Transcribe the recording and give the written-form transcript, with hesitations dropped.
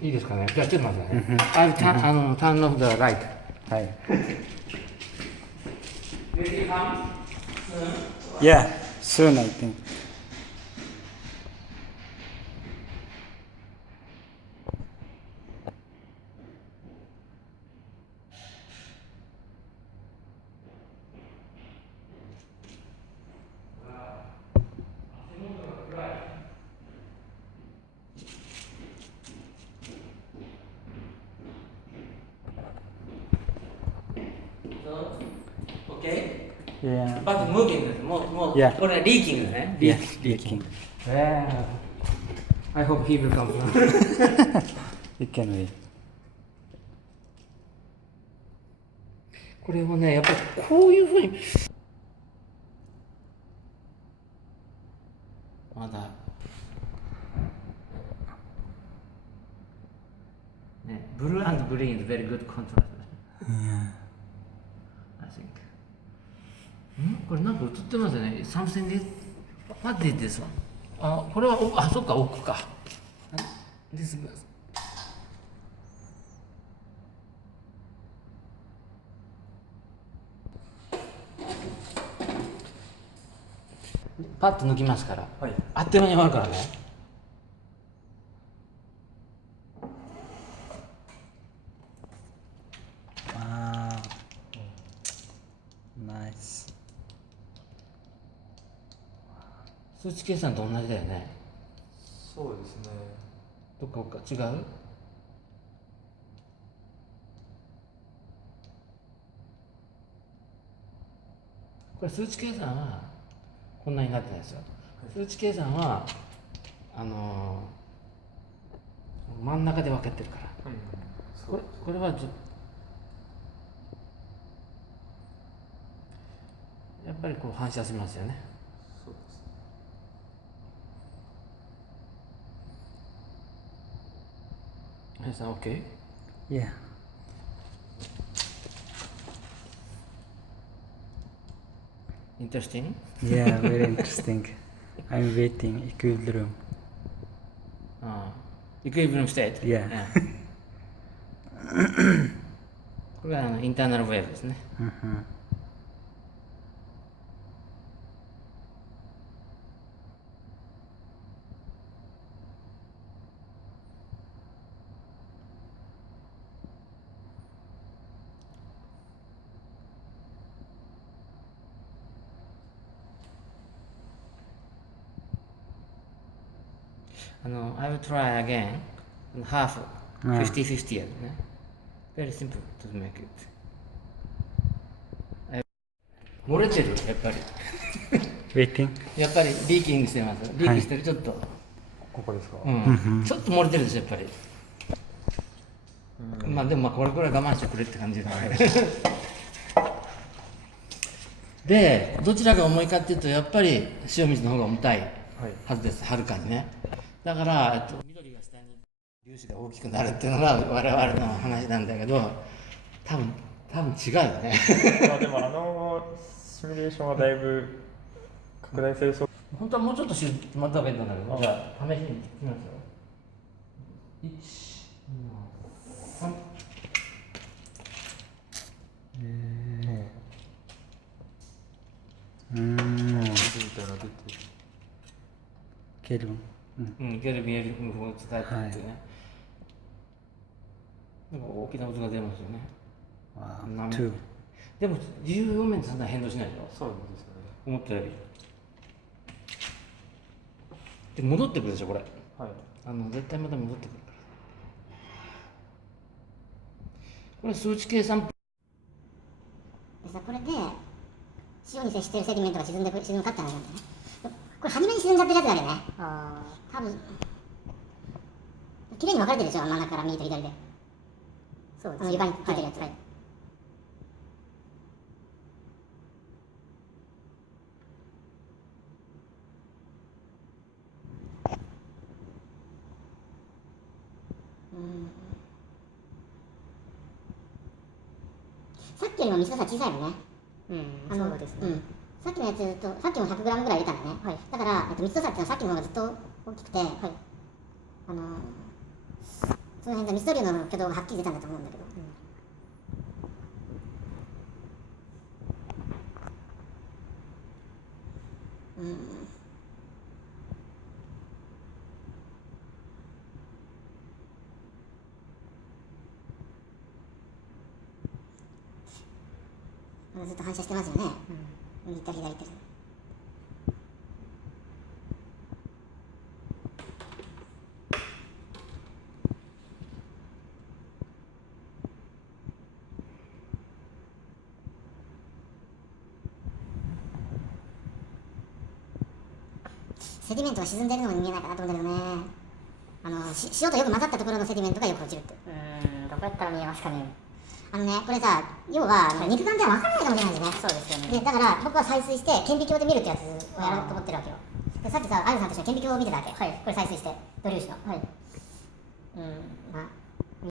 いいですかね。じゃあちょっと待ってね。I'll turn off the light. はい。Will you come soon? Yeah, soon I think. Okay? Yeah. But moving です。もう、Yeah. これリーキングね。Yeah, leaking. I hope he will come soon. It can be. これはね、やっぱりこういうふうに。まだ。ね、ブルー&グリーン is very good contrast. I think. これなんか映ってますよね。Something is. What is this one? これは、そっか、奥か。This is. パッと抜きますから、はい。あっという間に終わるからね。Wow. Nice. 数値計算と同じだよね。そうですね。どっか違う？これ数値計算はこんなになってないですよ。数値計算は真ん中で分けてるから。これはやっぱりこう反射しますよね。そうです。皆さん OK？ Yeah. Interesting? Yeah, very interesting. I'm waiting equilibrium. イクイブリムステート。Yeah. これがインターナルウェーブですね。I will try again. Half, 50-50やるね。Very simple to make it. 漏れてる、やっぱり。Waiting. やっぱりリーキングしてます。リーキしてる、ちょっと。ここですか。ちょっと漏れてるでしょ、やっぱり。まあでもこれくらい我慢してくれって感じだね。で、どちらが重いかっていうと、やっぱり塩水の方が重たいはずです、はるかにね。だから、緑が下に粒子が大きくなるっていうのが我々の話なんだけど、多分違うよね。まあでもシミュレーションはだいぶ拡大するそう。本当はもうちょっと待った方がいいんだけど、じゃあ試しにいきますよ。1、2、3。みたいな出てケルン。ケルビンエルフを使ってってね。なんか大きな音が出ますよね。2。でも14面ってそんな変動しないでしょ。そうですよね。思ったより。で戻ってくるでしょこれ。はい。絶対また戻ってくるから。これ数値計算。これで塩に接しているセディメントが沈むかって話なんだよね。これ初めに沈んじゃってるやつだよね。多分綺麗に分かれてるでしょ、真ん中から右と左で。そうですね。床についてるやつ。はい。さっきよりも水かさ小さいよね。そうですね。さっきのやつと、さっきも 100g ぐらい入れたんだね。だから、密度差っていうのはさっきの方がずっと大きくて、その辺でミストリウムの挙動がはっきり出たんだと思うんだけど、ずっと反射してますよね、右行ったり左行ったり。セディメントが沈んでるのに見えないかなと思うんだけどね。塩とよく混ざったところのセディメントがよく落ちるって。どこやったら見えますかね。これさ、要は肉眼では分からないかもしれないんですね。そうですよね。でだから僕は採水して顕微鏡で見るってやつをやろうと思ってるわけよ。でさっきさ、あゆさんと一緒に顕微鏡を見てたわけ。はい。これ採水して、ド粒子の。はい。まあ